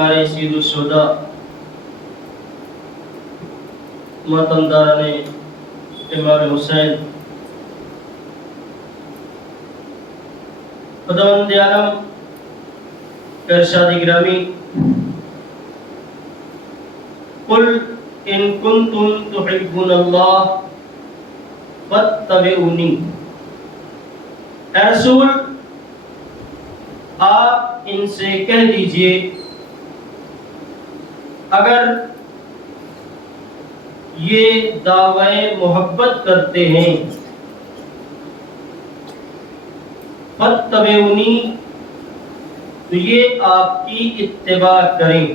سرکار سید الشہداء ماتمداران امام حسین خداوند عالم کا ارشاد گرامی قل ان کنتم تحبون اللہ فاتبعونی، اے رسول آپ ان سے کہہ دیجئے اگر یہ دعوی محبت کرتے ہیں فاتبعونی تو یہ آپ کی اتباع کریں،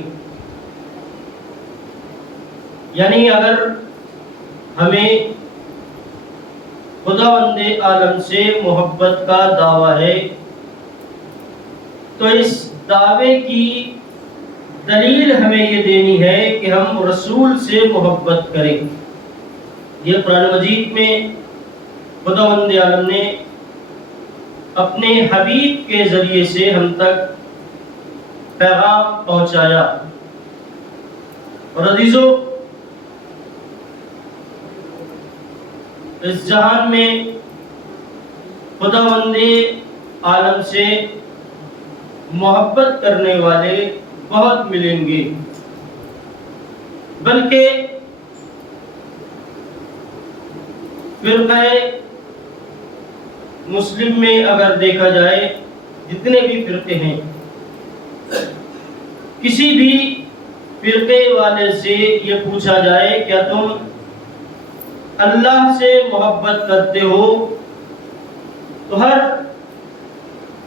یعنی اگر ہمیں خداوند عالم سے محبت کا دعویٰ ہے تو اس دعوے کی دلیل ہمیں یہ دینی ہے کہ ہم رسول سے محبت کریں۔ یہ قرآن مجید میں خداوند عالم نے اپنے حبیب کے ذریعے سے ہم تک پیغام پہنچایا۔ اور عزیزو، اس جہان میں خداوند عالم سے محبت کرنے والے بہت ملیں گے، بلکہ فرقہ مسلم میں اگر دیکھا جائے جتنے بھی فرقے ہیں، کسی بھی فرقے والے سے یہ پوچھا جائے کیا تم اللہ سے محبت کرتے ہو، تو ہر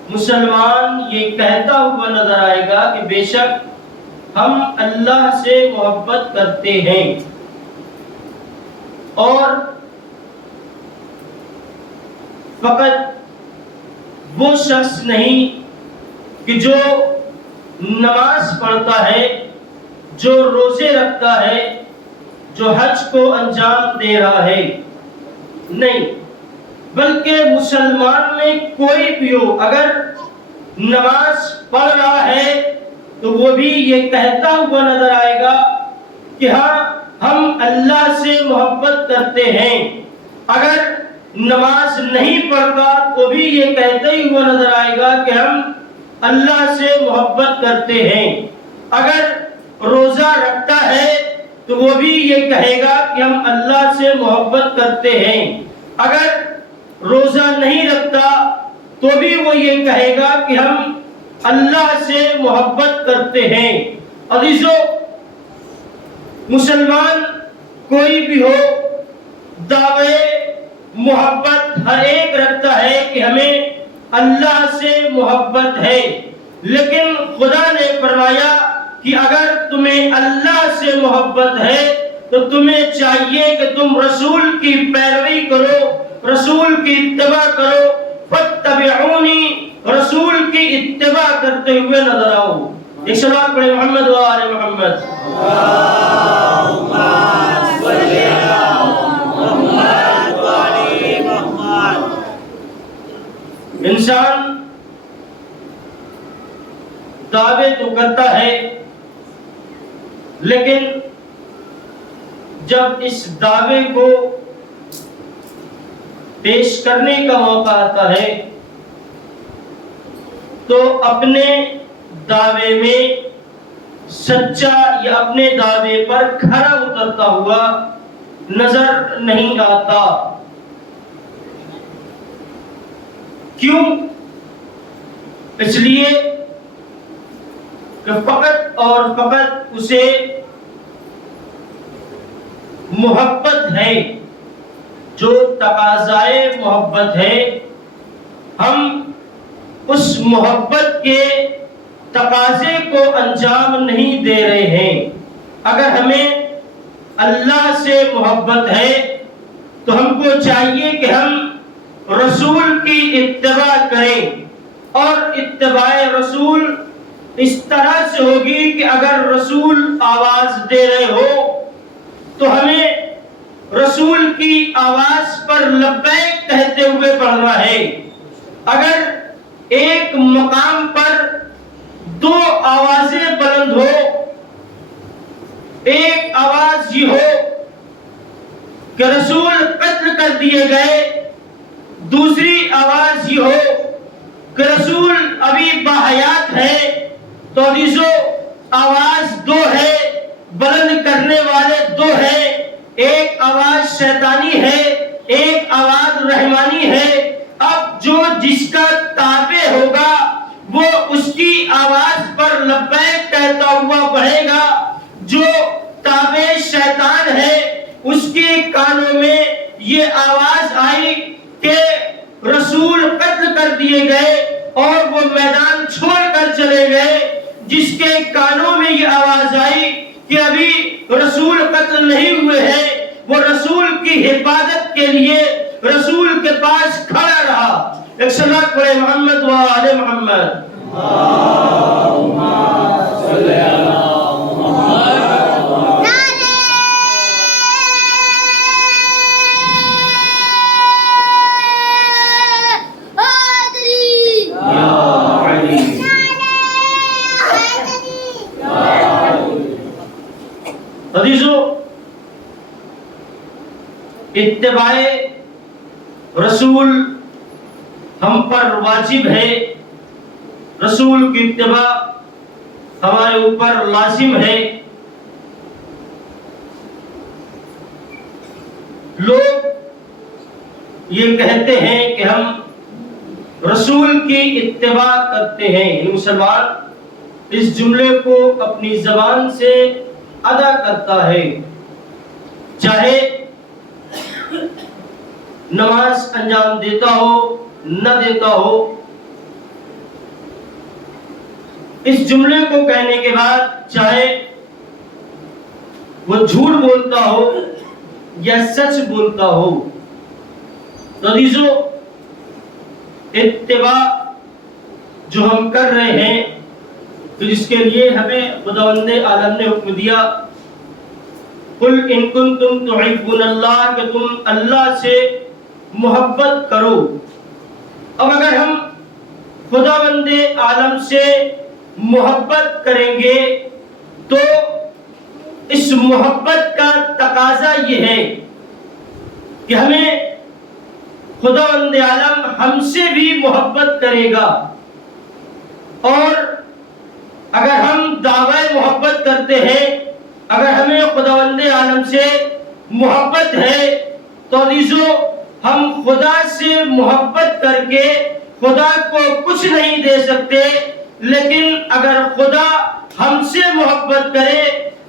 مسلمان یہ کہتا ہوا نظر آئے گا کہ بے شک ہم اللہ سے محبت کرتے ہیں۔ اور فقط وہ شخص نہیں کہ جو نماز پڑھتا ہے، جو روزے رکھتا ہے، جو حج کو انجام دے رہا ہے، نہیں، بلکہ مسلمان میں کوئی بھی ہو اگر نماز پڑھ رہا ہے تو وہ بھی یہ کہتا ہوا نظر آئے گا کہ ہاں ہم اللہ سے محبت کرتے ہیں۔ اگر نماز نہیں پڑھتا تو بھی یہ کہتے ہی ہوا نظر آئے گا کہ ہم اللہ سے محبت کرتے ہیں۔ اگر روزہ رکھتا ہے تو وہ بھی یہ کہے گا کہ ہم اللہ سے محبت کرتے ہیں۔ اگر روزہ نہیں رکھتا تو بھی وہ یہ کہے گا کہ ہم اللہ سے محبت کرتے ہیں۔ عزیزو، مسلمان کوئی بھی ہو، دعوے محبت ہر ایک رکھتا ہے کہ ہمیں اللہ سے محبت ہے، لیکن خدا نے فرمایا کہ اگر تمہیں اللہ سے محبت ہے تو تمہیں چاہیے کہ تم رسول کی پیروی کرو، رسول کی اتباع کرو، فاتبعونی، رسول کی اتباع کرتے ہوئے نظر آؤ۔ ایک صلوات پڑھیں محمد و آل محمد۔ اللہم صلی علی محمد و آل محمد۔ انسان دعوے تو کرتا ہے، لیکن جب اس دعوے کو پیش کرنے کا موقع آتا ہے تو اپنے دعوے میں سچا یا اپنے دعوے پر کھرا اترتا ہوا نظر نہیں آتا۔ کیوں؟ اس لیے کہ فقط اور فقط اسے محبت ہے، جو تقاضائے محبت ہے، ہم اس محبت کے تقاضے کو انجام نہیں دے رہے ہیں۔ اگر ہمیں اللہ سے محبت ہے تو ہم کو چاہیے کہ ہم رسول کی اتباع کریں، اور اتباع رسول اس طرح سے ہوگی کہ اگر رسول آواز دے رہے ہو تو ہمیں رسول کی آواز پر لبیک کہتے ہوئے پڑھنا ہے۔ اگر ایک مقام پر دو آوازیں بلند ہو ایک آواز یہ ہو کہ رسول قتل کر دیے گئے، دوسری آواز یہ ہو کہ رسول ابھی باحیات ہے، تو عزیزو آواز دو ہے، بلند کرنے والے دو ہیں، ایک آواز شیطانی ہے، ایک آواز رحمانی ہے۔ اب جو جس کا تابع ہوگا وہ اس کی آواز پر لبیک کہتا ہوا بڑھے گا، جو تابع شیطان ہے اس کے کانوں میں یہ آواز آئی کہ رسول قتل کر دیے گئے اور وہ میدان چھوڑ کر چلے گئے، جس کے کانوں میں یہ آواز آئی کہ ابھی رسول قتل نہیں ہوئے ہیں، وہ رسول کی حفاظت کے لیے رسول کے پاس کھڑا رہا۔ ایک صلوات پڑھے محمد و آل محمد۔ عزیزو اتباع رسول ہم پر واجب ہے، رسول کی اتباع ہمارے اوپر لازم ہے۔ لوگ یہ کہتے ہیں کہ ہم رسول کی اتباع کرتے ہیں، یعنی مسلمان اس جملے کو اپنی زبان سے ادا کرتا ہے، چاہے نماز انجام دیتا ہو نہ دیتا ہو۔ اس جملے کو کہنے کے بعد چاہے وہ جھوٹ بولتا ہو یا سچ بولتا ہو، تو عزیزو اتباع جو ہم کر رہے ہیں، تو جس کے لیے ہمیں خداوند عالم نے حکم دیا، قل ان کنتم تحبون اللہ، کہ تم اللہ سے محبت کرو۔ اب اگر ہم خداوند عالم سے محبت کریں گے تو اس محبت کا تقاضا یہ ہے کہ ہمیں خداوند عالم ہم سے بھی محبت کرے گا، اور اگر ہم دعوی محبت کرتے ہیں، اگر ہمیں خداوند عالم سے محبت ہے تو عزیزو ہم خدا سے محبت کر کے خدا کو کچھ نہیں دے سکتے، لیکن اگر خدا ہم سے محبت کرے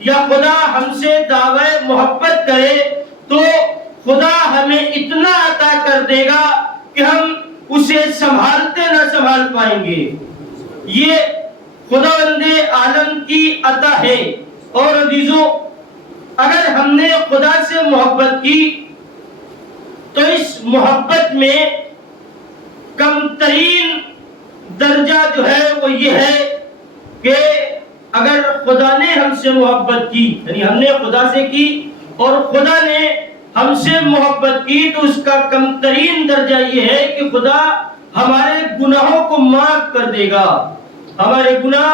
یا خدا ہم سے دعوی محبت کرے تو خدا ہمیں اتنا عطا کر دے گا کہ ہم اسے سنبھالتے نہ سنبھال پائیں گے۔ یہ خداوند عالم کی عطا ہے۔ اور عزیزو اگر ہم نے خدا سے محبت کی تو اس محبت میں کم ترین درجہ جو ہے وہ یہ ہے کہ اگر خدا نے ہم سے محبت کی، یعنی ہم نے خدا سے کی اور خدا نے ہم سے محبت کی، تو اس کا کم ترین درجہ یہ ہے کہ خدا ہمارے گناہوں کو معاف کر دے گا، ہمارے گناہ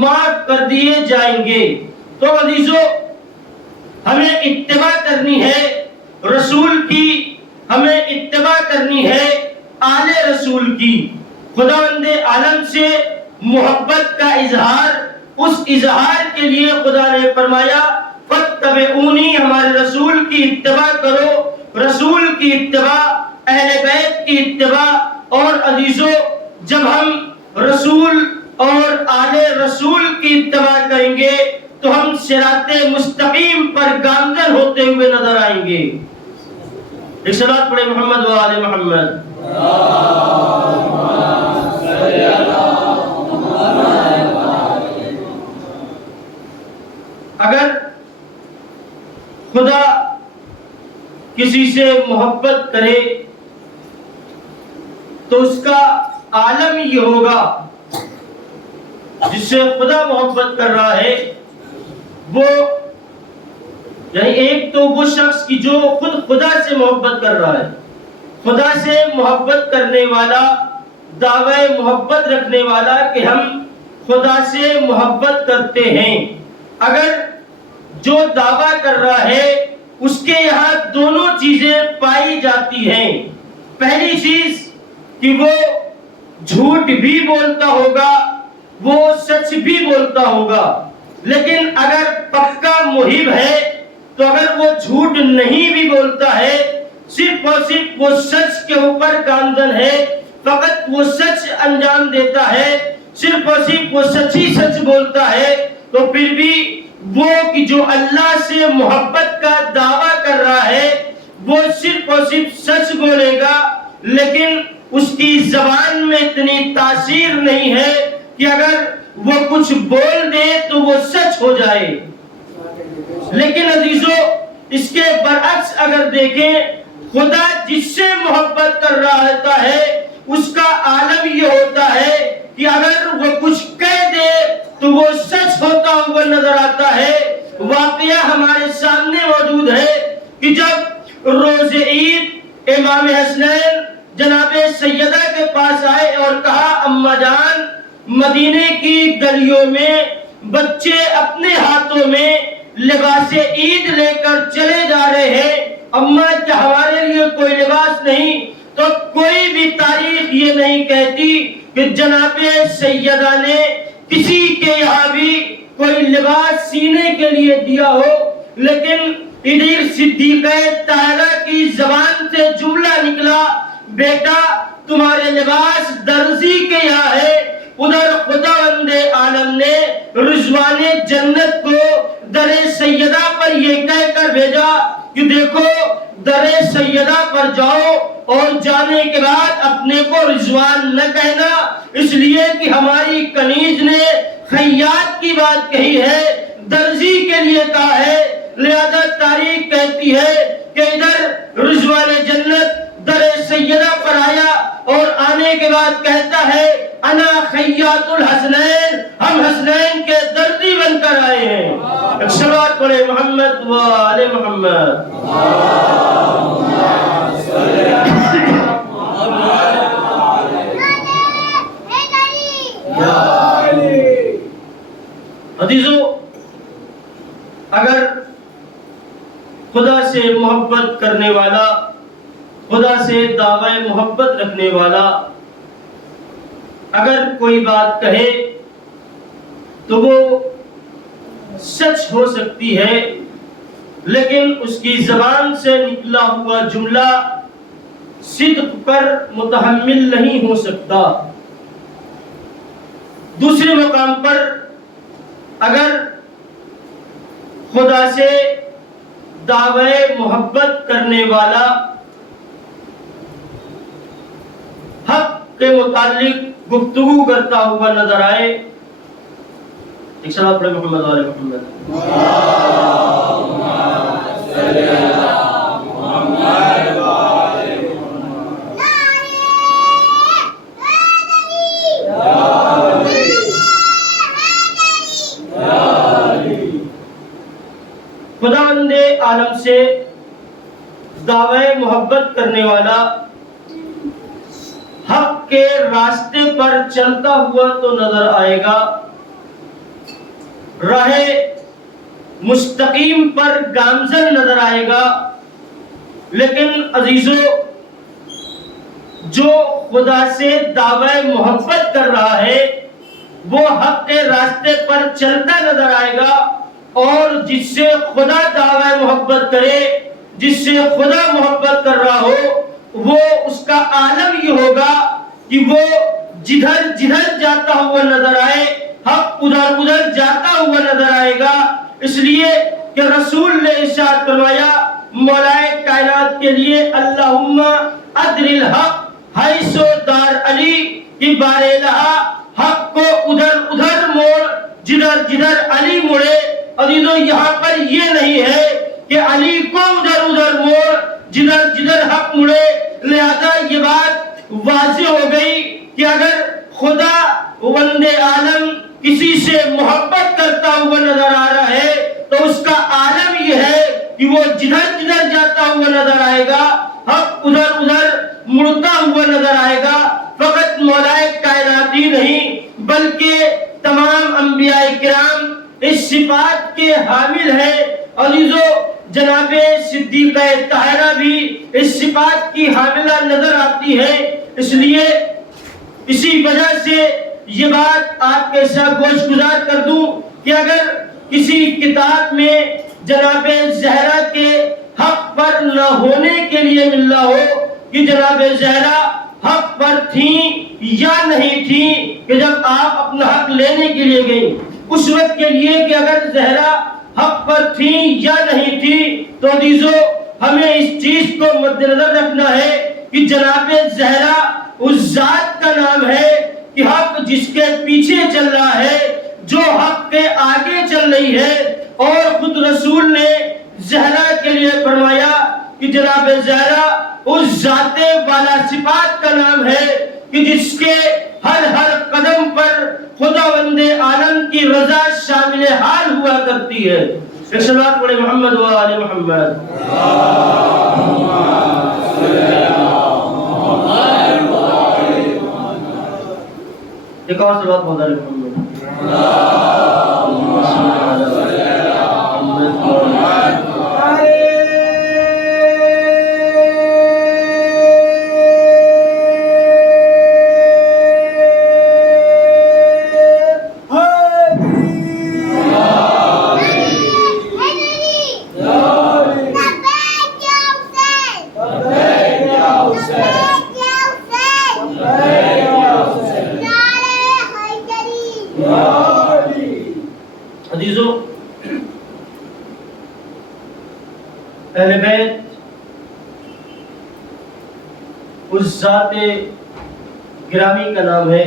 معاف کر دیے جائیں گے۔ تو عزیزو ہمیں اتباع کرنی ہے رسول کی، ہمیں اتباع کرنی ہے آل رسول کی۔ خداوند عالم سے محبت کا اظہار، اس اظہار کے لیے خدا نے فرمایا فاتبعونی، ہمارے رسول کی اتباع کرو، رسول کی اتباع، اہل بیت کی اتباع۔ اور عزیزو جب ہم رسول اور آل رسول کی اتباع کریں گے تو ہم صراط مستقیم پر گامزن ہوتے ہوئے نظر آئیں گے۔ ایک صلوات پڑھے محمد و آل محمد۔ اگر خدا کسی سے محبت کرے تو اس کا عالم یہ ہوگا، جس سے خدا محبت کر رہا ہے وہ، یعنی ایک تو وہ شخص کی جو خود خدا سے محبت کر رہا ہے، خدا سے محبت کرنے والا، دعوی محبت رکھنے والا کہ ہم خدا سے محبت کرتے ہیں۔ اگر جو دعویٰ کر رہا ہے اس کے یہاں دونوں چیزیں پائی جاتی ہیں. پہلی چیز کہ وہ جھوٹ بھی بولتا ہوگا, وہ سچ بھی بولتا ہوگا, لیکن اگر پکا محب ہے تو اگر وہ جھوٹ نہیں بھی بولتا ہے, صرف اور صرف وہ سچ کے اوپر گامزن ہے, فقط وہ سچ انجام دیتا ہے, صرف اور صرف وہ سچی سچ بولتا ہے, تو پھر بھی وہ کہ جو اللہ سے محبت کا دعویٰ کر رہا ہے وہ صرف اور صرف سچ بولے گا, لیکن اس کی زبان میں اتنی تاثیر نہیں ہے کہ اگر وہ کچھ بول دے تو وہ سچ ہو جائے. لیکن عزیزو, اس کے برعکس اگر دیکھیں, خدا جس سے محبت کر رہا ہوتا ہے اس کا عالم یہ ہوتا ہے کہ اگر وہ کچھ کہہ دے تو وہ سچ ہوتا ہوا نظر آتا ہے. واقعہ ہمارے سامنے موجود ہے کہ جب روز عید امام حسنین جناب سیدہ کے پاس آئے اور کہا, اماں جان, مدینے کی گلیوں میں بچے اپنے ہاتھوں میں لباس عید لے کر چلے جا رہے ہیں, اماں کیا ہمارے لیے کوئی لباس نہیں؟ تو کوئی بھی تاریخ یہ نہیں کہتی کہ جناب سیدہ نے کسی کے یہاں بھی کوئی لباس سینے کے لیے دیا ہو, لیکن ادھر صدیقہ طاہرہ کی زبان سے جملہ نکلا, بیٹا تمہارے لباس درزی کے یہاں ہے. ادھر خداوند عالم نے رضوان جنت کو در سیدہ پر یہ کہہ کر بھیجا کہ دیکھو در سیدہ پر جاؤ اور جانے کے بعد اپنے کو رضوان نہ کہنا, اس لیے کہ ہماری کنیز نے خیاط کی بات کہی ہے, درزی کے لیے کہا ہے. لہذا تاریخ کہتی ہے کہ ادھر رضوان جنت در سیدہ پر آیا اور آنے کے بعد کہتا ہے, انا خیاط الحسنین, ہم حسنین کے درزی بن کر آئے ہیں. ایک صلوات پڑھے محمد و آل محمد. عزیزو, اگر خدا سے محبت کرنے والا, خدا سے دعوی محبت رکھنے والا اگر کوئی بات کہے تو وہ سچ ہو سکتی ہے, لیکن اس کی زبان سے نکلا ہوا جملہ صدق پر متحمل نہیں ہو سکتا. دوسرے مقام پر اگر خدا سے دعوی محبت کرنے والا حق کے متعلق گفتگو کرتا ہوا نظر آئے, ایک صلوات پڑھیں محمد و آل محمد. خداوند عالم سے دعوی محبت کرنے والا حق کے راستے پر چلتا ہوا تو نظر آئے گا, راہ مستقیم پر گامزن نظر آئے گا, لیکن عزیزو جو خدا سے دعوی محبت کر رہا ہے وہ حق کے راستے پر چلتا نظر آئے گا, اور جس سے خدا دعوی محبت کرے, جس سے خدا محبت کر رہا ہو, وہ اس کا عالم یہ ہوگا کہ وہ جدھر جدھر جاتا ہوا نظر آئے حق ادھر ادھر جاتا ہوا نظر آئے گا. اس لیے کہ رسول نے ارشاد فرمایا مولائے کائنات کے لیے, اللہم ادر الحق حیث دار علی, کی بارے لہا حق کو ادھر ادھر موڑ جدھر جدھر علی مڑے. عزیزو یہاں پر یہ نہیں ہے کہ علی کو ادھر ادھر موڑ جدھر جدھر حق مڑے. لہذا یہ بات واضح ہو گئی کہ اگر خدا وند عالم کسی سے محبت کرتا ہوا نظر آ رہا ہے تو اس کا عالم یہ ہے کہ وہ جدھر جدھر جاتا ہوا نظر آئے گا حق ادھر ادھر مڑتا ہوا نظر آئے گا. فقط مولائے کائنات ہی نہیں بلکہ تمام انبیاء کرام اس صفات کے حامل ہیں عزیزو جناب صدیقہ طاہرہ بھی اس صفات کی حاملہ نظر آتی ہے. اس لیے اسی وجہ سے یہ بات آپ کے ساتھ گوش گزار کر دوں کہ اگر کسی کتاب میں جناب زہرا کے حق پر نہ ہونے کے لیے مل رہا ہو کہ جناب زہرا حق پر تھیں یا نہیں تھیں، کہ جب آپ اپنا حق لینے کے لیے گئیں اس وقت کے لیے کہ اگر زہرا حق پر تھیں یا نہیں تھی، تو عزیزو ہمیں اس چیز کو مد نظر رکھنا ہے کہ جناب زہرا اس ذات کا نام ہے کہ حق جس کے پیچھے چل رہا ہے، جو حق کے آگے چل رہی ہے. اور خود رسول نے زہرا کے لیے فرمایا کہ جناب زہرا اس ذات والا صفات کا نام ہے کہ جس کے ہر قدم پر خداوند عالم کی رضا شامل حال ہوا کرتی ہے. صلوات پڑھے محمد و آل محمد. ایک اور صلوات بہت آل محمد. عزیزو اہل بیت اس ذات گرامی کا نام ہے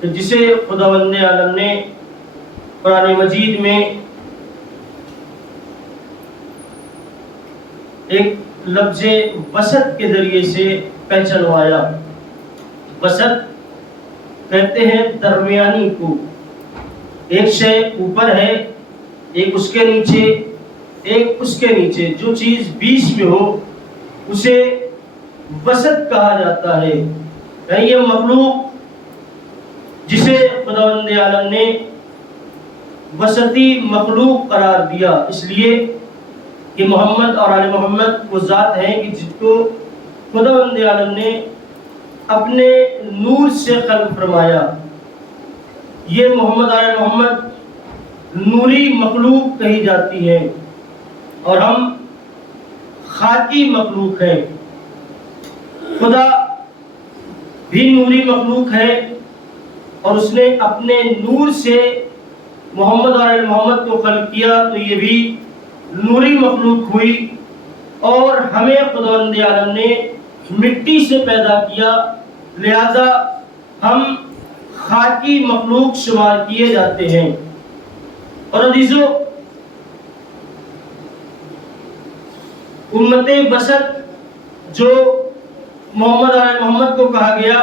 کہ جسے خداوند عالم نے قرآن مجید میں ایک لفظ وسط کے ذریعے سے پہچانوایا. وسط کہتے ہیں درمیانی کو، ایک شے اوپر ہے، ایک اس کے نیچے، ایک اس کے نیچے، جو چیز بیچ میں ہو اسے وسط کہا جاتا ہے. یہ مخلوق جسے خداوند عالم نے وسطی مخلوق قرار دیا، اس لیے کہ محمد اور آل محمد وہ ذات ہیں کہ جس کو خداوند عالم نے اپنے نور سے خلق فرمایا. یہ محمد آل محمد نوری مخلوق کہی جاتی ہے اور ہم خاکی مخلوق ہیں. خدا بھی نوری مخلوق ہے اور اس نے اپنے نور سے محمد اور آل محمد کو خلق کیا، تو یہ بھی نوری مخلوق ہوئی. اور ہمیں خداوند عالم نے مٹی سے پیدا کیا، لہذا ہم خاکی مخلوق شمار کیے جاتے ہیں. اور عزیزو امت وسط جو محمد اور محمد کو کہا گیا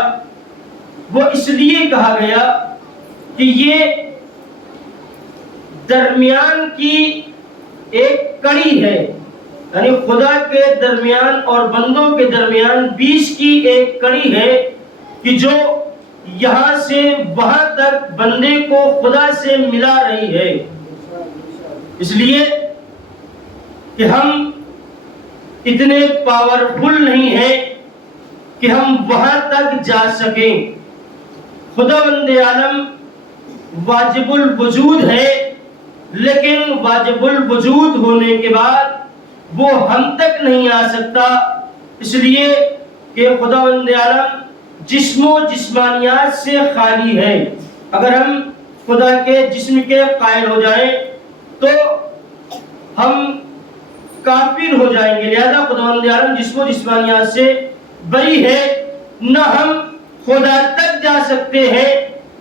وہ اس لیے کہا گیا کہ یہ درمیان کی ایک کڑی ہے، یعنی خدا کے درمیان اور بندوں کے درمیان بیچ کی ایک کڑی ہے کہ جو یہاں سے وہاں تک بندے کو خدا سے ملا رہی ہے. اس لیے کہ ہم اتنے پاورفل نہیں ہیں کہ ہم وہاں تک جا سکیں. خداوند عالم واجب الوجود ہے، لیکن واجب الوجود ہونے کے بعد وہ ہم تک نہیں آ سکتا، اس لیے کہ خداوند عالم جسم و جسمانیات سے خالی ہے. اگر ہم خدا کے جسم کے قائل ہو جائیں تو ہم کافر ہو جائیں گے. لہذا خداوند عالم جسم و جسمانیات سے بری ہے. نہ ہم خدا تک جا سکتے ہیں،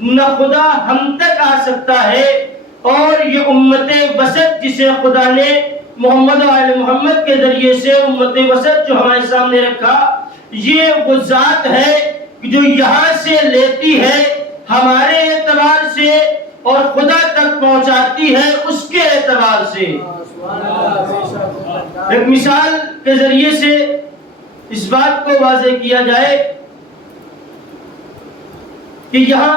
نہ خدا ہم تک آ سکتا ہے. اور یہ امت وسط جسے خدا نے محمد و آل محمد کے ذریعے سے امت وسط جو ہمارے سامنے رکھا، یہ وہ ذات ہے جو یہاں سے لیتی ہے ہمارے اعتبار سے اور خدا تک پہنچاتی ہے اس کے اعتبار سے. ایک مثال کے ذریعے سے اس بات کو واضح کیا جائے کہ یہاں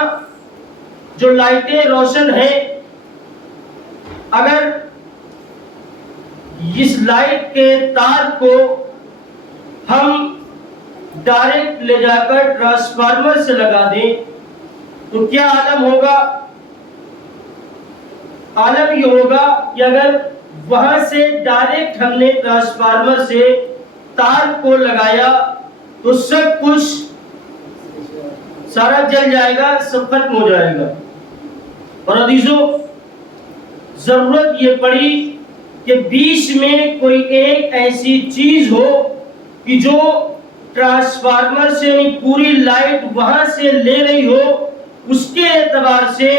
جو لائٹیں روشن ہیں اگر اس لائٹ کے تار کو ہم ڈائریکٹ لے جا کر ٹرانسفارمر سے لگا دیں تو کیا عالم ہوگا؟ عالم یہ ہوگا کہ اگر وہاں سے ڈائریکٹ ہم نے ٹرانسفارمر سے تار کو لگایا تو سب کچھ سارا جل جائے گا، سب ختم ہو جائے گا۔ اور عزیزو، ضرورت یہ پڑی کہ بیچ میں کوئی ایک ایسی چیز ہو کہ جو ٹرانسفارمر سے پوری لائٹ وہاں سے لے رہی ہو، اس کے اعتبار سے،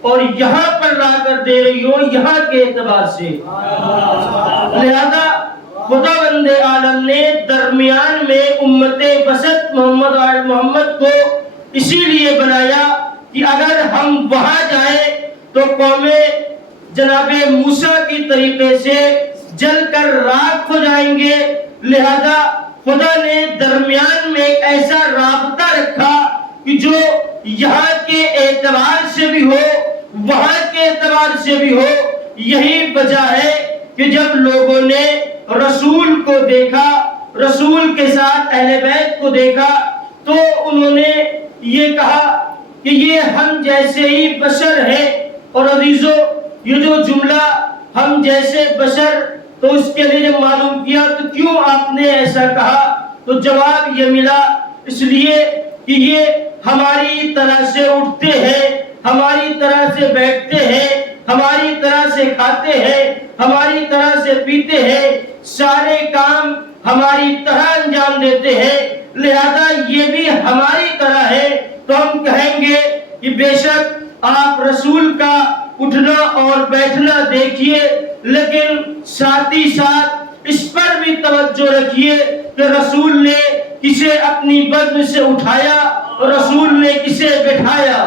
اور یہاں پر لا کر دے رہی ہو یہاں کے اعتبار سے۔ لہذا خداوند عالم نے درمیان میں امت وسط محمد کو اسی لیے بنایا کہ اگر ہم وہاں جائیں تو قوم جناب موسیٰ کی طریقے سے جل کر راکھ ہو جائیں گے۔ لہذا خدا نے درمیان میں ایک ایسا رابطہ رکھا کہ جو یہاں کے اعتبار سے بھی ہو، وہاں کے اعتبار سے بھی ہو۔ یہی وجہ ہے کہ جب لوگوں نے رسول کو دیکھا، رسول کے ساتھ اہل بیت کو دیکھا، تو انہوں نے یہ کہا کہ یہ ہم جیسے ہی بشر ہیں۔ اور عزیزو، یہ جو جملہ ہم جیسے بشر، تو اس کے لیے جب معلوم کیا تو کیوں آپ نے ایسا کہا، تو جواب یہ ملا، اس لیے کہ یہ ہماری طرح سے اٹھتے ہیں، ہماری طرح سے بیٹھتے ہیں، ہماری طرح سے کھاتے ہیں، ہماری طرح سے پیتے ہیں، سارے کام ہماری طرح انجام دیتے ہیں، لہذا یہ بھی ہماری طرح ہے۔ تو ہم کہیں گے کہ بے شک آپ رسول کا اٹھنا اور بیٹھنا دیکھیے، لیکن ساتھ ہی ساتھ اس پر بھی توجہ رکھیے کہ رسول نے کسے اپنی بدن سے اٹھایا اور رسول نے کسے بٹھایا۔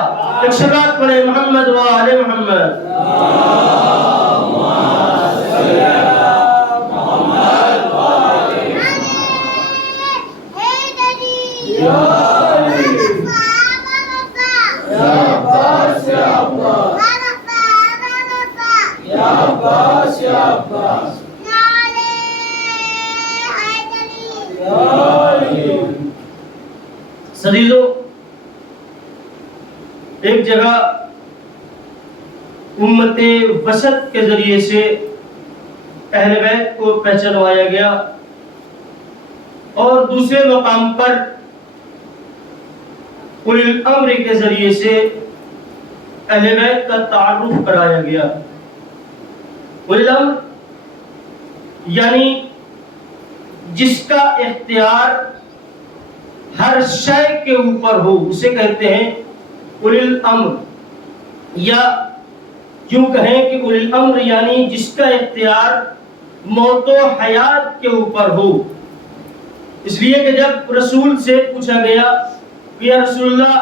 ایک صلوات پڑھیں محمد و آل محمد۔ عزیزو، ایک جگہ امت وسط کے ذریعے سے اہل بیت کو پہچانوایا گیا، اور دوسرے مقام پر اولی الامر کے ذریعے سے اہل بیت کا تعارف کرایا گیا۔ اولی الامر یعنی جس کا اختیار ہر شے کے اوپر ہو، اسے کہتے ہیں اولی الامر، یا یوں کہیں کہ اولی الامر یعنی جس کا اختیار موت و حیات کے اوپر ہو۔ اس لیے کہ جب رسول سے پوچھا گیا کہ یا رسول اللہ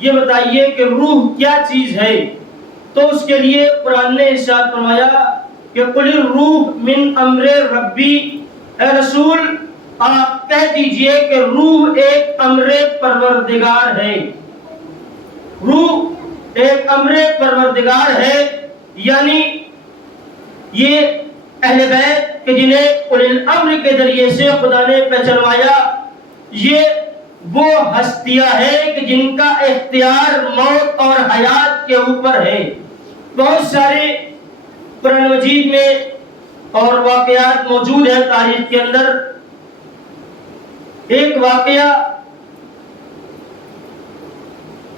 یہ بتائیے کہ روح کیا چیز ہے، تو اس کے لیے قرآن نے ارشاد فرمایا کہ قل الروح من امر ربی، اے رسول آپ کہہ دیجئے کہ روح ایک امر پروردگار ہے، روح ایک امر پروردگار ہے، یعنی یہ اہل بیت کہ جنہیں اولی الامر کے ذریعے سے خدا نے پہچانوایا، یہ وہ ہستیاں ہیں کہ جن کا اختیار موت اور حیات کے اوپر ہے۔ بہت سارے قرآن مجید میں اور واقعات موجود ہیں تاریخ کے اندر۔ ایک واقعہ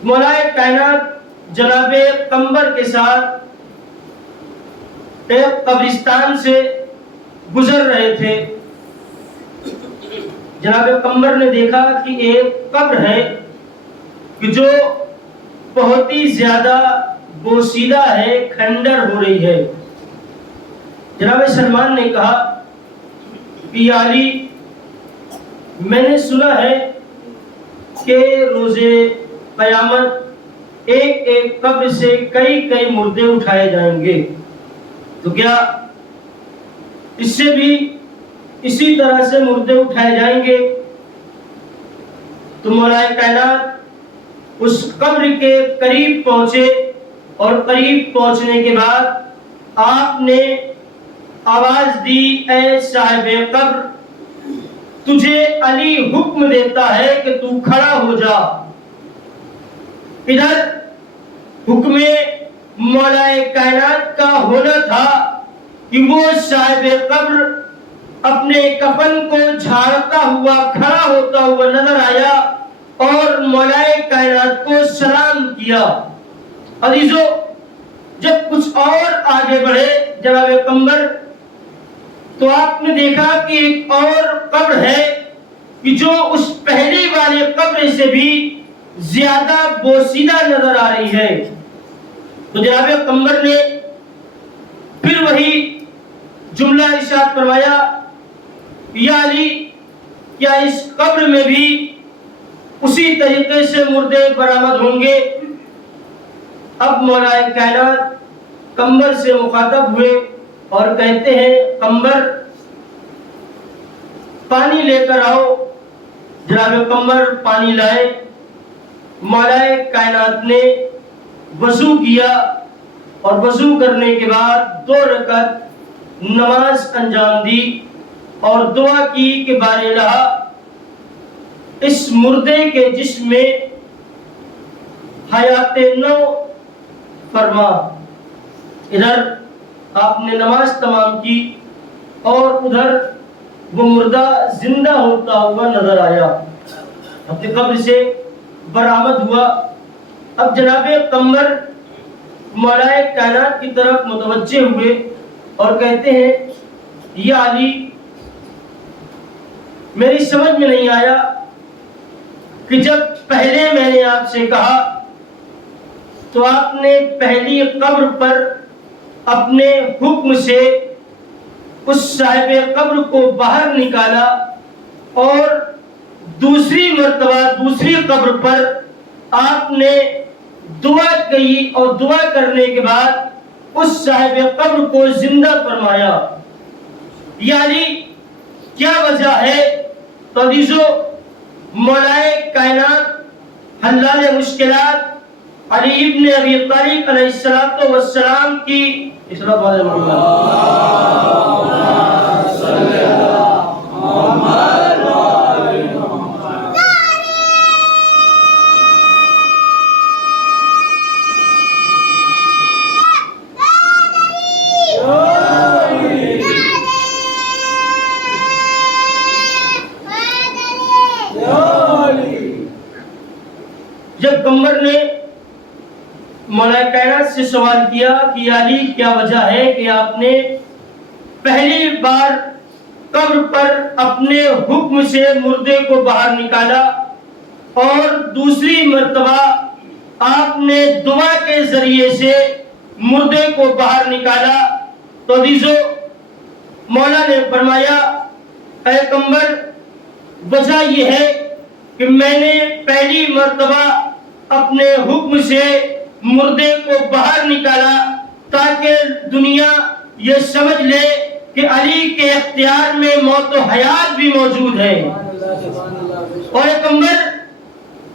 مولا کائنات جناب قمر کے ساتھ ایک قبرستان سے گزر رہے تھے۔ جناب قمر نے دیکھا کہ ایک قبر ہے کہ جو بہت ہی زیادہ بوسیدہ ہے، کھنڈر ہو رہی ہے۔ جناب سلمان نے کہا کہ یا علی، میں نے سنا ہے کہ روز قیامت ایک ایک قبر سے کئی کئی مردے اٹھائے جائیں گے، تو کیا اس سے بھی اسی طرح سے مردے اٹھائے جائیں گے؟ تو مولا کائنات اس قبر کے قریب پہنچے، اور قریب پہنچنے کے بعد آپ نے آواز دی اے صاحب قبر تجھے علی حکم دیتا ہے کہ تو کھڑا ہو جا. ادھر حکم مولا کائنات کا ہونا تھا کہ وہ صاحب قبر اپنے کفن کو جھاڑتا ہوا کھڑا ہوتا ہوا نظر آیا اور مولا کائنات کو سلام کیا. عزیزو جب کچھ اور آگے بڑھے جناب پیغمبر تو آپ نے دیکھا کہ ایک اور قبر ہے کہ جو اس پہلی والے قبر سے بھی زیادہ بوسیدہ نظر آ رہی ہے. تو جناب پیغمبر نے پھر وہی جملہ ارشاد فرمایا یا علی کیا اس قبر میں بھی اسی طریقے سے مردے برآمد ہوں گے؟ اب مولا کائنات قمر سے مخاطب ہوئے اور کہتے ہیں قمر پانی لے کر آؤ. جناب قمر پانی لائے. مولا کائنات نے وضو کیا اور وضو کرنے کے بعد 2 رکعت نماز انجام دی اور دعا کی کہ بار الہ اس مردے کے جسم میں حیات نو فرما. ادھر آپ نے نماز تمام کی اور ادھر وہ مردہ زندہ ہوتا ہوا نظر آیا, اپنی قبر سے برآمد ہوا. اب جناب قمر مولا کائنات کی طرف متوجہ ہوئے اور کہتے ہیں یا علی میری سمجھ میں نہیں آیا کہ جب پہلے میں نے آپ سے کہا تو آپ نے پہلی قبر پر اپنے حکم سے اس صاحب قبر کو باہر نکالا اور دوسری مرتبہ دوسری قبر پر آپ نے دعا کی اور دعا کرنے کے بعد اس صاحب قبر کو زندہ فرمایا. یعنی کیا وجہ ہے؟ تو عزیزو مولا کائنات حلال مشکلات علی ابن ابی طالب علیہ السلام کی اصلاح والے جب قمر نے مولا کائنات سے سوال کیا کہ علی کیا وجہ ہے کہ آپ نے پہلی بار قبر پر اپنے حکم سے مردے کو باہر نکالا اور دوسری مرتبہ آپ نے دعا کے ذریعے سے مردے کو باہر نکالا. تو عزیزو مولا نے فرمایا اے قمر وجہ یہ ہے کہ میں نے پہلی مرتبہ اپنے حکم سے مردے کو باہر نکالا تاکہ دنیا یہ سمجھ لے کہ علی کے اختیار میں موت و حیات بھی موجود ہے. اور پیغمبر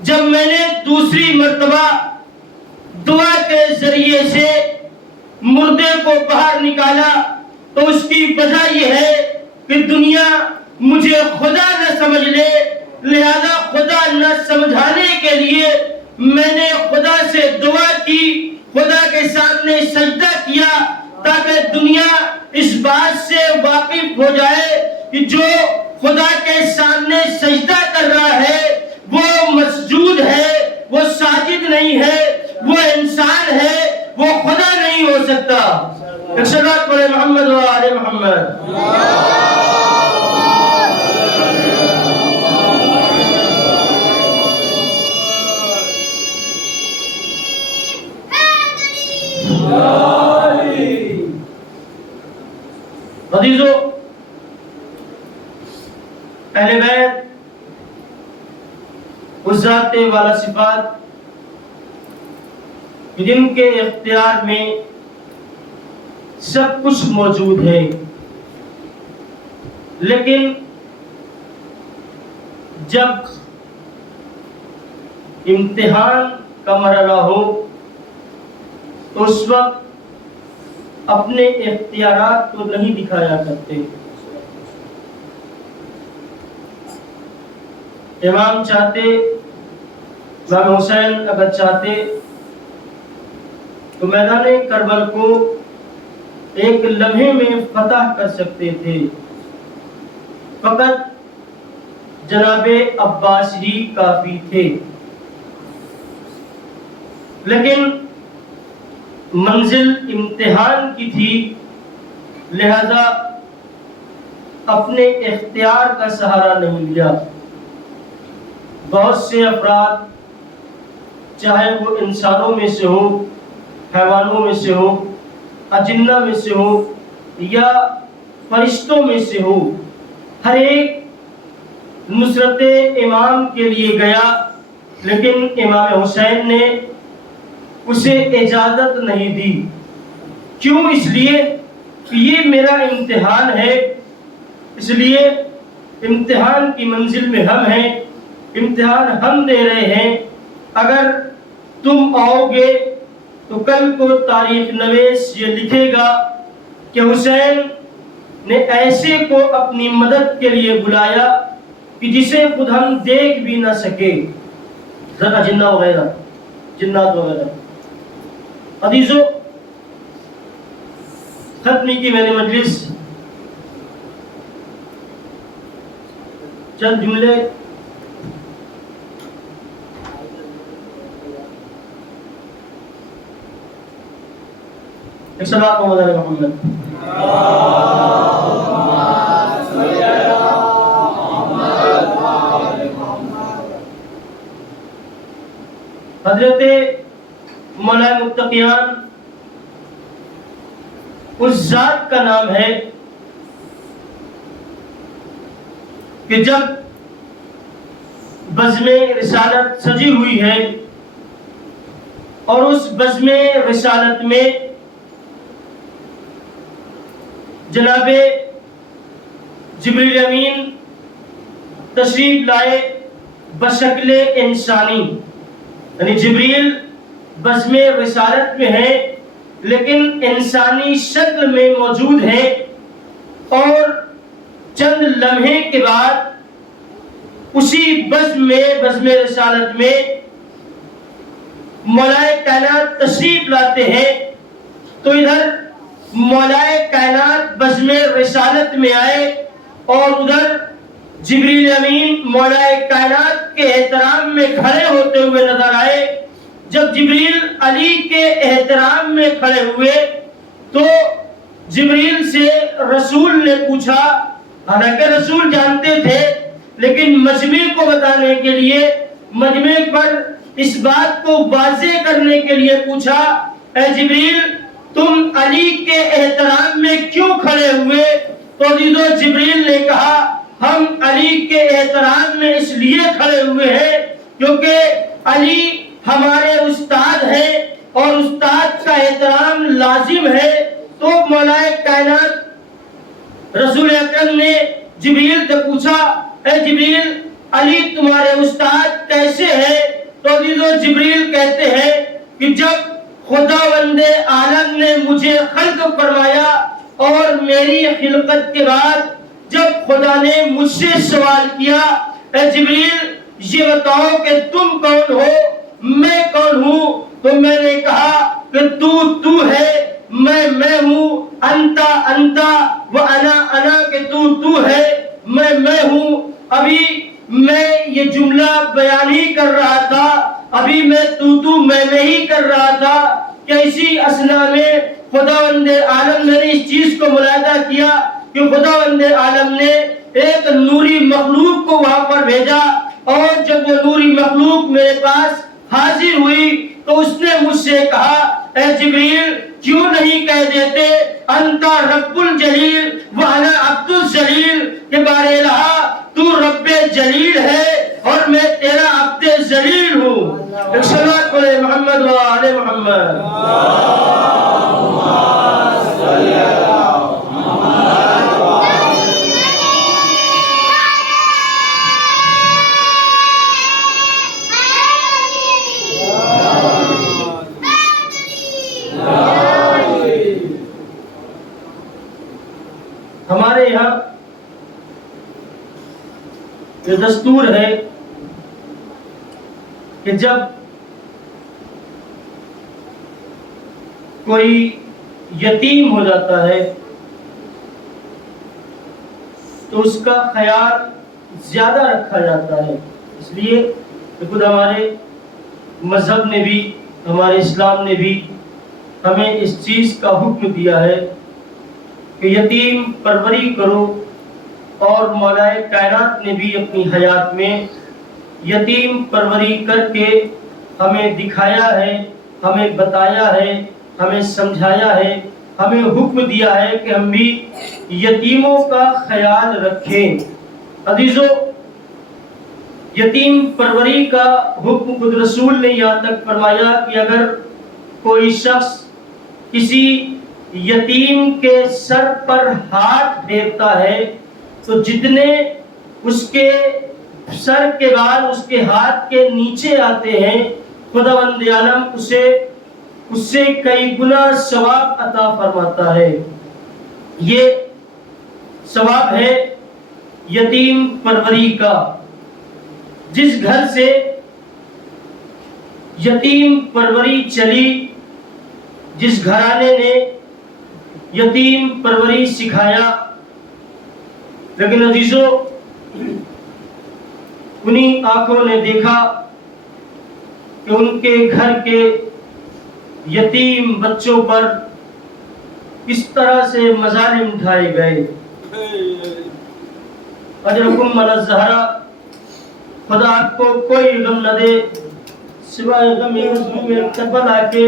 جب میں نے دوسری مرتبہ دعا کے ذریعے سے مردے کو باہر نکالا تو اس کی وجہ یہ ہے کہ دنیا مجھے خدا نہ سمجھ لے, لہذا خدا نہ سمجھانے کے لیے میں نے خدا سے دعا کی, خدا کے سامنے سجدہ کیا تاکہ دنیا اس بات سے واقف ہو جائے کہ جو خدا کے سامنے سجدہ کر رہا ہے وہ مسجود ہے, وہ ساجد نہیں ہے, وہ انسان ہے, وہ خدا نہیں ہو سکتا. صلوات پڑھے محمد و آل محمد. عزیزو اہل بیت اس ذات والا صفات جن کے اختیار میں سب کچھ موجود ہے, لیکن جب امتحان کا مرحلہ ہو تو اس وقت اپنے اختیارات کو نہیں دکھایا کرتے۔ امام حسین اگر چاہتے تو میدان کربل کو ایک لمحے میں فتح کر سکتے تھے، فقط جناب عباس ہی کافی تھے۔ لیکن منزل امتحان کی تھی، لہذا اپنے اختیار کا سہارا نہیں لیا۔ بہت سے افراد، چاہے وہ انسانوں میں سے ہو، حیوانوں میں سے ہو، اجنہ میں سے ہو یا فرشتوں میں سے ہو، ہر ایک نصرت امام کے لیے گیا، لیکن امام حسین نے اسے اجازت نہیں دی۔ کیوں؟ اس لیے کہ یہ میرا امتحان ہے، اس لیے امتحان کی منزل میں ہم ہیں، امتحان ہم دے رہے ہیں۔ اگر تم آؤ گے تو کل کو تاریخ نویس یہ لکھے گا کہ حسین نے ایسے کو اپنی مدد کے لیے بلایا کہ جسے خود ہم دیکھ بھی نہ سکے، جنات وغیرہ۔ عزیزو، ختم کی میں نے مجلس، چند جملے ایک صلوات محمد۔ حضرت مولا متقیان اس ذات کا نام ہے کہ جب بزم رسالت سجی ہوئی ہے اور اس بزم رسالت میں جناب جبریل امین تشریف لائے بشکل انسانی، یعنی جبریل بزم رسالت میں ہے لیکن انسانی شکل میں موجود ہے، اور چند لمحے کے بعد اسی بزم رسالت میں مولائے کائنات تشریف لاتے ہیں۔ تو ادھر مولائے کائنات بزم رسالت میں آئے اور ادھر جبریل امین مولائے کائنات کے احترام میں کھڑے ہوتے ہوئے نظر آئے۔ جب جبریل علی کے احترام میں کھڑے ہوئے تو جبریل سے رسول نے پوچھا، حالانکہ رسول جانتے تھے لیکن مجمع کو بتانے کے لیے، مجمع پر اس بات کو واضح کرنے کے لیے پوچھا، اے جبریل تم علی کے احترام میں کیوں کھڑے ہوئے؟ تو جبریل نے کہا ہم علی کے احترام میں اس لیے کھڑے ہوئے ہیں کیونکہ علی ہمارے استاد ہیں اور استاد کا احترام لازم ہے۔ تو مولا کائنات رسول اکرم نے جبریل سے پوچھا، اے جبریل علی تمہارے استاد کیسے ہیں؟ تو جبریل کہتے ہیں کہ جب خداوند عالم نے مجھے خلق فرمایا اور میری خلقت کے بعد جب خدا نے مجھ سے سوال کیا، اے جبریل یہ بتاؤ کہ تم کون ہو، میں کون ہوں؟ تو میں نے کہا کہ تو ہے، میں ہوں، انتا وانا کہ تو ہے، میں ہوں۔ ابھی میں یہ جملہ بیان ہی کر رہا تھا، ابھی میں میں نہیں کر رہا تھا کہ اسی اثنا میں خداوند عالم نے اس چیز کو ملاحظہ کیا کہ خداوند عالم نے ایک نوری مخلوق کو وہاں پر بھیجا، اور جب وہ نوری مخلوق میرے پاس حاضر ہوئی تو اس نے مجھ سے کہا، اے جبریل کیوں نہیں کہہ دیتے انتا رب الجلیل وانا عبد الجلیل کہ بارے رہا تو رب جلیل ہے اور میں تیرا عبد ذلیل ہوں۔ ایک صلوات پڑھے محمد و آل محمد۔ ہمارے یہاں یہ دستور ہے کہ جب کوئی یتیم ہو جاتا ہے تو اس کا خیال زیادہ رکھا جاتا ہے. اس لیے خود ہمارے مذہب نے بھی، ہمارے اسلام نے بھی ہمیں اس چیز کا حکم دیا ہے کہ یتیم پروری کرو، اور مولا کائنات نے بھی اپنی حیات میں یتیم پروری کر کے ہمیں دکھایا ہے، ہمیں بتایا ہے، ہمیں سمجھایا ہے، ہمیں حکم دیا ہے کہ ہم بھی یتیموں کا خیال رکھیں. عزیزو، یتیم پروری کا حکم خود رسول نے یہاں تک فرمایا کہ اگر کوئی شخص کسی یتیم کے سر پر ہاتھ پھیرتا ہے تو جتنے اس کے سر کے بال اس کے ہاتھ کے نیچے آتے ہیں، خداوند عالم اس سے کئی گنا ثواب عطا فرماتا ہے. یہ ثواب ہے یتیم پروری کا. جس گھر سے یتیم پروری چلی، جس گھرانے نے یتیم پروری سکھایا، لیکن عزیزو انہی آنکھوں نے دیکھا کہ ان کے گھر کے یتیم بچوں پر کس طرح سے مظالم اٹھائے گئے. اجرکم علی الزہرا، خدا آپ کو کوئی غم نہ دے سوائے غم میں کربلا کے.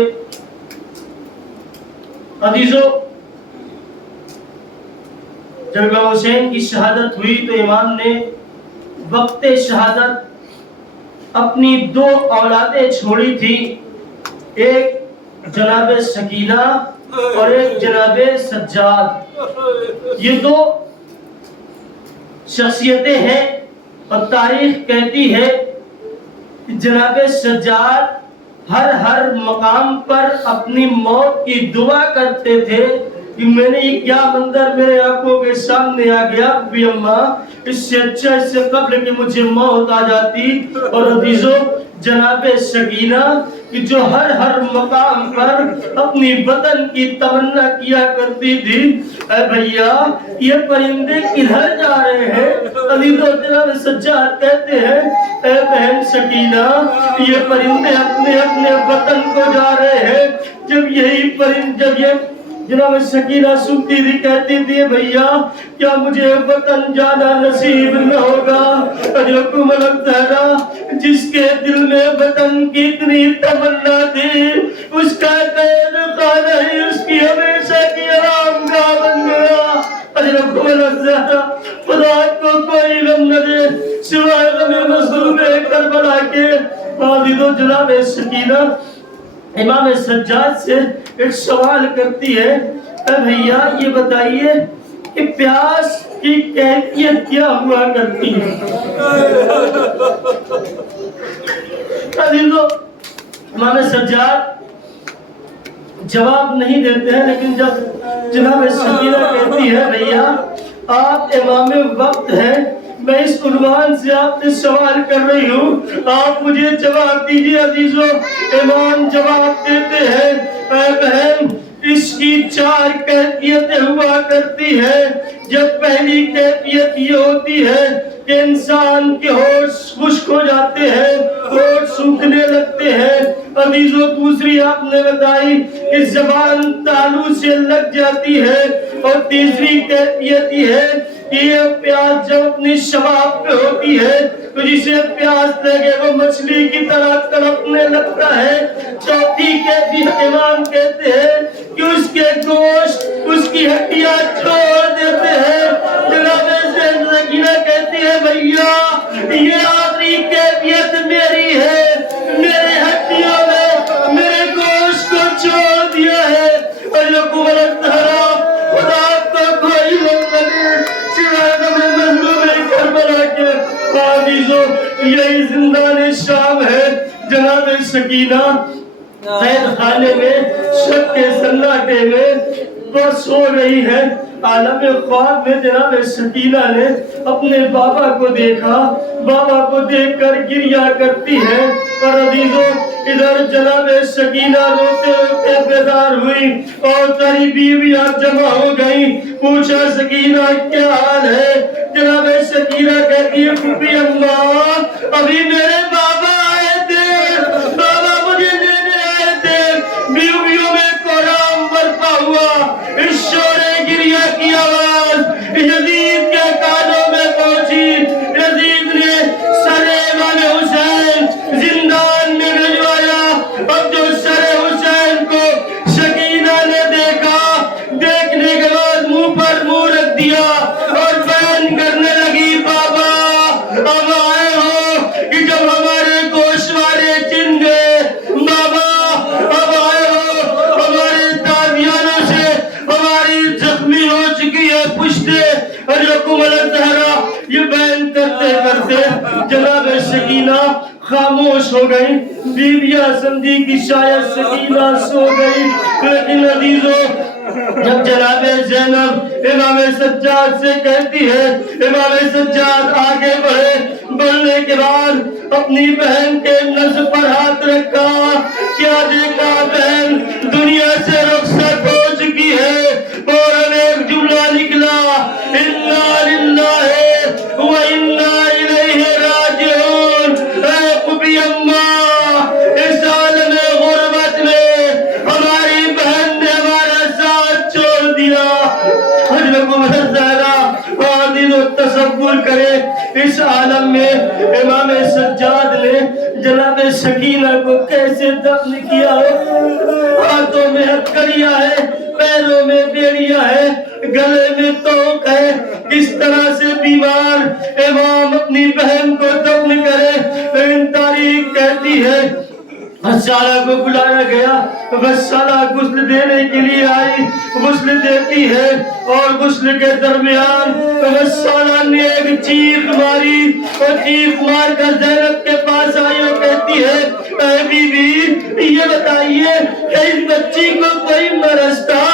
عزیزو، جب امام حسین کی شہادت ہوئی تو امام نے وقت شہادت اپنی 2 اولادیں چھوڑی تھی، ایک جناب سکینہ اور ایک جناب سجاد. یہ 2 شخصیتیں ہیں اور تاریخ کہتی ہے کہ جناب سجاد ہر مقام پر اپنی موت کی دعا کرتے تھے کہ میں نے یہ کیا منظر میرے آنکھوں کے سامنے آ گیا بھی اماں، اس سے اچھا اس سے قبل کہ مجھے موت آ جاتی. اور عزیزو، جناب سکینہ کہ جو ہر مقام پر اپنی وطن کی تمنا کیا کرتی تھی، اے بھیا یہ پرندے کدھر جا رہے ہیں؟ عزیزو، جناب سجاد کہتے ہیں اے بہن سکینہ، یہ پرندے اپنے وطن کو جا رہے ہیں. جب یہ جناب سکینہ سنتی تھی کہتی تھی بھیا کیا مجھے وطن جانا نصیب نہ ہوگا؟ اجرکم علی الزہرا، جس کے دل میں وطن کی اتنی تمنا تھی اس کا قید خانہ ہی اس کی ہمیشہ کی آرام گاہ بن گیا. اجرکم علی الزہرا، خدا کو کوئی غم نہ دے سوائے غم مظلوم کربلا کے. عزیزو، جناب سکینہ امام سجاد سے ایک سوال کرتی ہے، اے بھیا یہ بتائیے کہ پیاس کی کیفیت کیا ہوا کرتی ہے؟ عزیزو، امام سجاد جواب نہیں دیتے ہیں، لیکن جب جناب سکینہ کہتی ہے بھیا آپ امام وقت ہیں، میں اس عنوان سے آپ سے سوال کر رہی ہوں، آپ مجھے جواب دیجئے. عزیزو، امام جواب دیتے ہیں اے بہن اس کی 4 کیفیتیں ہوا کرتی ہے. جب پہلی کیفیت یہ ہوتی ہے کہ انسان کے ہوش خشک ہو جاتے ہیں، ہوش سوکھنے لگتے ہیں. عزیزو، دوسری آپ نے بتائی کہ زبان تالو سے لگ جاتی ہے. اور تیسری کیفیت یہ ہے کہ یہ پیاس جب اپنی شباب پہ ہوتی ہے تو جسے پیاس لگے وہ مچھلی کی طرح تڑپنے لگتا ہے. چوتھی کیفیت امام کہتے ہیں کہ اس کے گوشت اس کی ہڈیاں چھوڑ دیتے ہیں. جناب سکینہ کہتی ہے بھیا یہ آخری کیفیت میری ہے، میرے ہڈیوں نے میرے گوشت کو چھوڑ دیا ہے. اور یہ قبرت دھرا خدا کو کوئی لگے سوائے غم مظلوم کربلا کے. عزیزو، یہی زندان شام ہے. جناب سکینہ قید خانے میں شب کے سناٹے میں وہ سو رہی ہے عالم خواب میں جناب سکینہ نے اپنے بابا کو دیکھا، بابا کو دیکھ کر گریہ کرتی ہے، اور عزیزوں ادھر جناب سکینہ روتے روتے بیدار ہوئی اور ساری بیویاں جمع ہو گئی، پوچھا سکینہ کیا حال ہے؟ جناب سکینہ کہتی ہے پھوپھی اماں ابھی میرے بابا آئے تھے، بابا مجھے لینے آئے تھے، بیویوں میں کوہرام برپا ہوا، اس شور گریہ کی آواز یزید کے کانوں میں پہنچی، یزید نے سر امام حسین زندان میں بھجوایا۔ اب جو سر حسین کو سکینہ نے دیکھا، دیکھنے کے بعد منہ پر منہ رکھ دیا اور بیان کرنے لگی بابا اب آئے ہو کہ جب ہمارے گوشوارے چن گئے، بابا اب آئے ہو ہمارے تازیانوں سے ہماری زخمی ہو چکی ہے پشتے رقم الزہرا۔ یہ بیان کرتے کرتے جناب سکینہ خاموش ہو گئی، بیویاں سمجھی کہ شاید سکینہ سو گئی، لیکن عزیزوں جب جناب زینب امام سجاد سے کہتی ہے، امام سجاد آگے بڑھے، بڑھنے کے بعد اپنی بہن کے نزد پر ہاتھ رکھا، کیا دیکھا بہن دنیا سے رخصت ہو چکی ہے، اور ایک جملہ نکلا انا للہ و انا الیہ راجعون۔ اے پھوپھی اماں اس عالم غربت میں ہماری بہن نے ہمارا ساتھ چھوڑ دیا۔ حضرت زہرا عادل و تصور کرے اس عالم میں امام سجاد نے جناب سکینہ کو کیسے دفن کیا ہے، ہاتھوں میں ہتھکڑیاں ہے، پیروں میں بیڑیاں ہے، گلے میں توق ہے، کس طرح سے بیمار امام اپنی بہن کو دفن کرے۔ تاریخ کہتی ہے غسالہ کو بلایا گیا، غسالہ غسل دینے کے لیے آئی، غسل دیتی ہے اور غسل کے درمیان غسالہ نے ایک چیخ ماری اور چیخ مار کر زینب کے پاس آئی اور کہتی ہے اے بی بی یہ بتائیے کہ اس بچی کو کوئی مرض تھا؟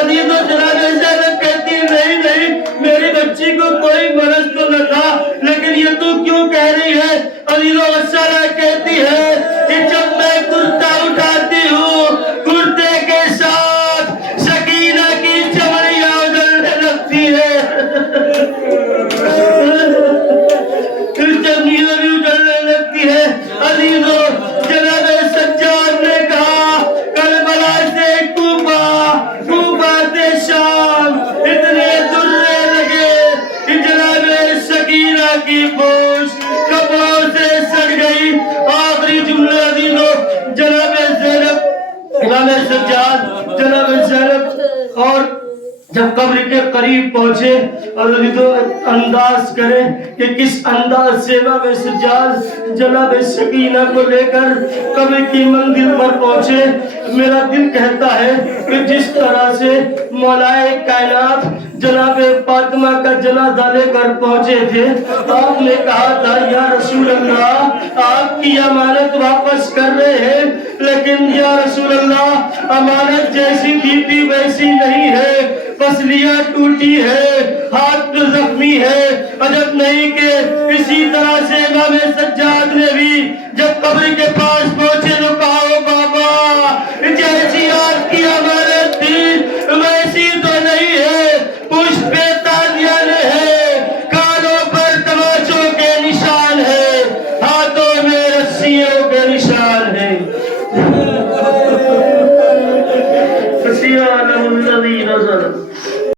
عزیز و جناب زینب کہتی ہے نہیں نہیں میری بچی کو کوئی مرض تو نہ تھا، لیکن یہ تو کیوں کہہ رہی ہے؟ عزیز و غسالہ کہتی ہے کہ جب میں کرتا اٹھاتی ہوں کرتے کے ساتھ سکینہ کی چمڑیاں اجڑنے لگتی ہے، چمڑیاں بھی اجڑنے لگتی ہے۔ عزیزو جناب سجاد نے کہا کربلا سے کوفہ، کوفہ سے شام اتنے درے لگے کہ جناب سکینہ کی پوش کپڑوں سے سڑ گئی۔ آخری جملہ عزیزو جناب زینب امام سجاد جناب زینب اور جب قبر کے قریب پہنچے اور انداز کرے کہ کس انداز سے امام سجاد جناب سکینہ کو لے کر قبر کی منزل پر پہنچے، میرا دل کہتا ہے کہ جس طرح سے مولائے کائنات جناب فاطمہ کا جنازہ لے کر پہنچے تھے، آپ نے کہا تھا یا رسول اللہ آپ کی امانت واپس کر رہے ہیں، لیکن یا رسول اللہ امانت جیسی دی تھی ویسی نہیں ہے، پسلیاں ٹوٹی ہے، ہاتھ زخمی ہے۔ عجب نہیں کہ اسی طرح سے امام سجاد نے بھی جب قبر کے پاس پہنچے تو